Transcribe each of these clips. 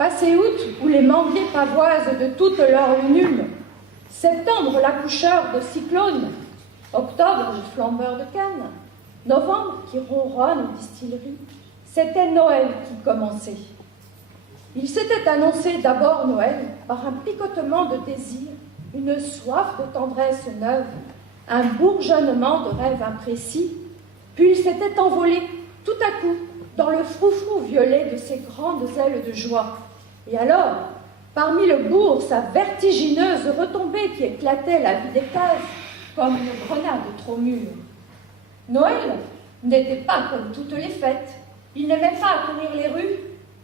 Passé août, où les manguiers pavoisent de toute leur lunule, septembre, l'accoucheur de cyclones, octobre, le flambeur de cannes, novembre, qui ronronne aux distilleries, c'était Noël qui commençait. Il s'était annoncé d'abord Noël par un picotement de désir, une soif de tendresse neuve, un bourgeonnement de rêve imprécis, puis il s'était envolé tout à coup dans le froufrou violet de ses grandes ailes de joie. Et alors, parmi le bourg, sa vertigineuse retombée qui éclatait la vie des cases comme une grenade trop mûre. Noël n'était pas comme toutes les fêtes. Il n'aimait pas courir les rues,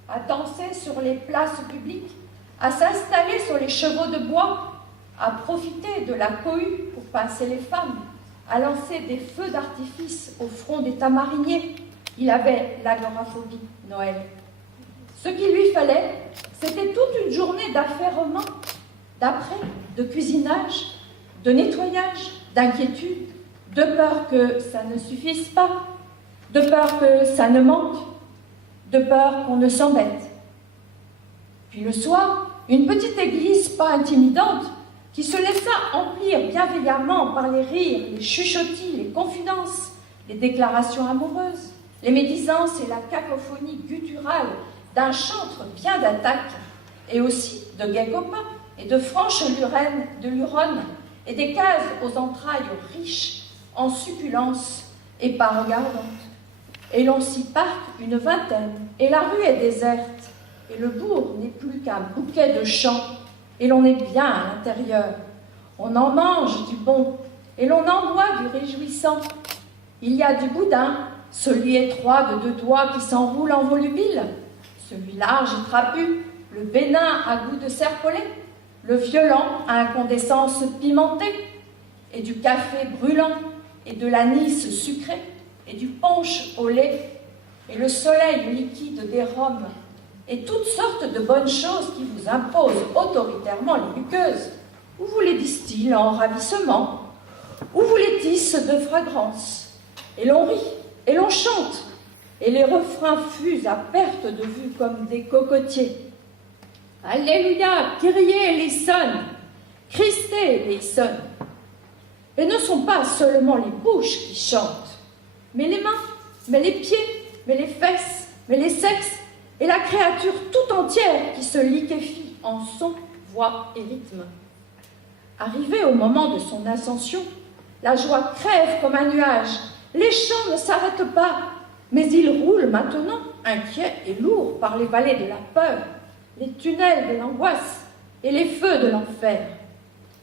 à danser sur les places publiques, à s'installer sur les chevaux de bois, à profiter de la cohue pour passer les femmes, à lancer des feux d'artifice au front des tamariniers. Il avait l'agoraphobie, Noël. Ce qu'il lui fallait, c'était toute une journée d'affairement, d'après, de cuisinage, de nettoyage, d'inquiétude, de peur que ça ne suffise pas, de peur que ça ne manque, de peur qu'on ne s'embête. Puis le soir, une petite église pas intimidante qui se laissa emplir bienveillamment par les rires, les chuchotis, les confidences, les déclarations amoureuses, les médisances et la cacophonie gutturale d'un chantre bien d'attaque, et aussi de gais copains et de franches luronnes et des cases aux entrailles riches en succulence et pas regardantes. Et l'on s'y parque une vingtaine, et la rue est déserte, et le bourg n'est plus qu'un bouquet de champs, et l'on est bien à l'intérieur. On en mange du bon, et l'on en boit du réjouissant. Il y a du boudin, celui étroit de 2 doigts qui s'enroule en volubile, celui large et trapu, le bénin à goût de serpolet, le violent à incandescence pimentée, et du café brûlant, et de l'anis sucré, et du punch au lait, et le soleil liquide des rhums, et toutes sortes de bonnes choses qui vous imposent autoritairement les muqueuses, ou vous les distillent en ravissement, ou vous les tissent de fragrance. Et l'on rit, et l'on chante, et les refrains fusent à perte de vue comme des cocotiers. Alléluia, Kyrie eleison, Christe eleison. Et ne sont pas seulement les bouches qui chantent, mais les mains, mais les pieds, mais les fesses, mais les sexes, et la créature tout entière qui se liquéfie en son, voix et rythme. Arrivé au moment de son ascension, la joie crève comme un nuage, les chants ne s'arrêtent pas, mais ils roulent maintenant, inquiets et lourds par les vallées de la peur, les tunnels de l'angoisse et les feux de l'enfer.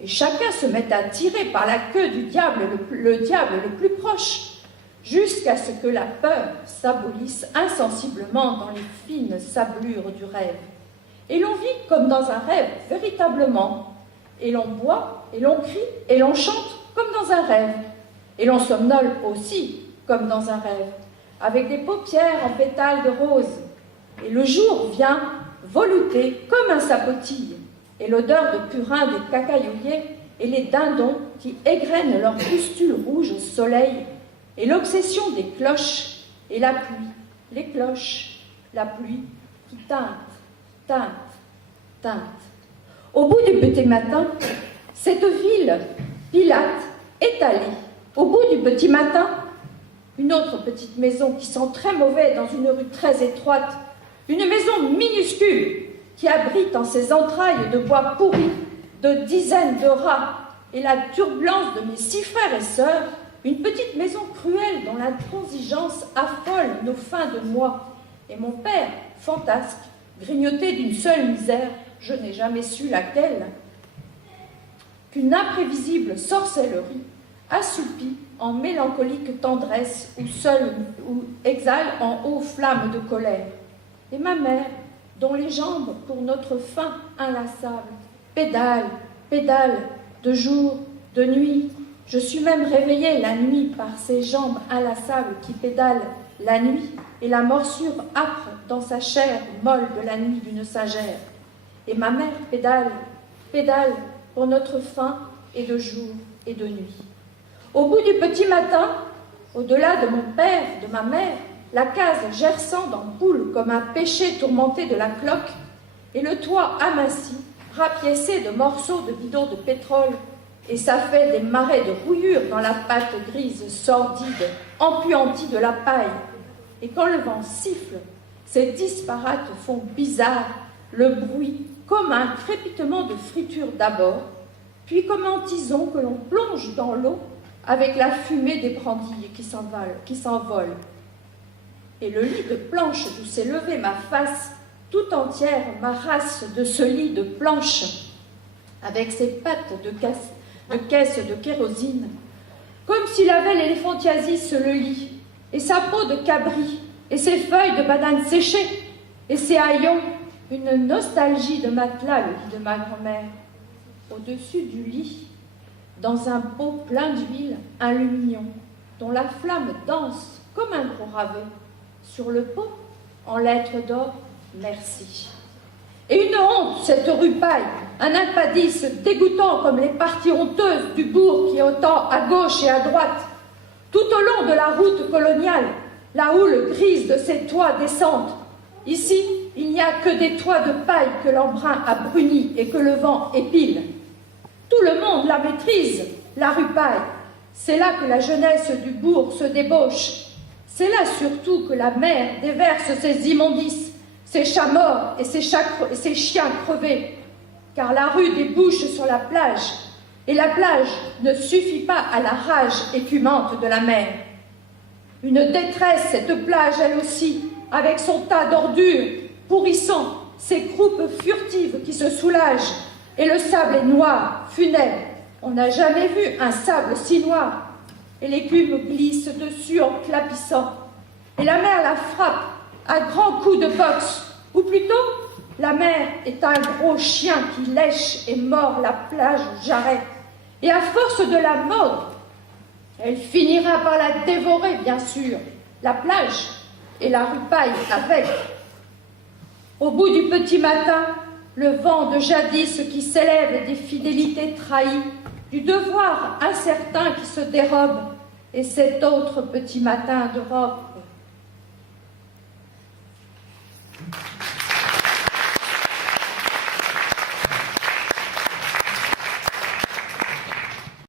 Et chacun se met à tirer par la queue du diable, le diable le plus proche, jusqu'à ce que la peur s'abolisse insensiblement dans les fines sablures du rêve. Et l'on vit comme dans un rêve, véritablement. Et l'on boit, et l'on crie, et l'on chante comme dans un rêve. Et l'on somnole aussi comme dans un rêve, avec des paupières en pétales de rose. Et le jour vient velouté comme un sapotille, et l'odeur de purin des cacailloyers et les dindons qui égrènent leurs pustules rouges au soleil, et l'obsession des cloches et la pluie, les cloches, la pluie qui teinte, teinte, teinte. Au bout du petit matin, cette ville, Pilate, étalée, au bout du petit matin, une autre petite maison qui sent très mauvais dans une rue très étroite, une maison minuscule qui abrite en ses entrailles de bois pourri de dizaines de rats et la turbulence de mes 6 frères et sœurs, une petite maison cruelle dont l'intransigeance affole nos fins de mois, et mon père, fantasque, grignoté d'une seule misère, je n'ai jamais su laquelle, qu'une imprévisible sorcellerie assoupit en mélancolique tendresse ou exhale en haut flamme de colère. Et ma mère, dont les jambes, pour notre faim inlassable, pédalent, pédalent, de jour, de nuit. Je suis même réveillée la nuit par ces jambes inlassables qui pédalent la nuit et la morsure âpre dans sa chair molle de la nuit d'une sagère. Et ma mère pédale, pédale pour notre faim et de jour et de nuit. Au bout du petit matin, au-delà de mon père, de ma mère, la case gerçant en boule comme un péché tourmenté de la cloque, et le toit aminci, rapiécé de morceaux de bidons de pétrole, et ça fait des marais de rouillure dans la pâte grise sordide, empuantie de la paille. Et quand le vent siffle, ces disparates font bizarre le bruit, comme un crépitement de friture d'abord, puis comme un tison que l'on plonge dans l'eau avec la fumée des brandilles qui s'envolent. Et le lit de planche d'où s'est levée ma face, tout entière m'arrasse de ce lit de planche, avec ses pattes de caisse de kérosine, comme s'il avait l'éléphantiasis le lit, et sa peau de cabri, et ses feuilles de banane séchées, et ses haillons, une nostalgie de matelas, le lit de ma grand-mère. Au-dessus du lit, dans un pot plein d'huile, un lumignon, dont la flamme danse comme un gros ravet. Sur le pot, en lettres d'or, merci. Et une honte, cette rue paille, un impadice dégoûtant comme les parties honteuses du bourg qui entend à gauche et à droite. Tout au long de la route coloniale, la houle grise de ces toits descente. Ici, il n'y a que des toits de paille que l'embrun a brunis et que le vent épile. Tout le monde la maîtrise, la rue paille. C'est là que la jeunesse du bourg se débauche. C'est là surtout que la mer déverse ses immondices, ses chats morts et ses chiens crevés. Car la rue débouche sur la plage, et la plage ne suffit pas à la rage écumante de la mer. Une détresse, cette plage, elle aussi, avec son tas d'ordures, pourrissant, ses croupes furtives qui se soulagent, et le sable est noir, funèbre. On n'a jamais vu un sable si noir. Et l'écume glisse dessus en clapissant. Et la mer la frappe à grands coups de boxe. Ou plutôt, la mer est un gros chien qui lèche et mord la plage au jarret. Et à force de la mordre, elle finira par la dévorer, bien sûr, la plage et la rue paille avec. Au bout du petit matin, le vent de jadis qui s'élève des fidélités trahies, du devoir incertain qui se dérobe, et cet autre petit matin d'Europe.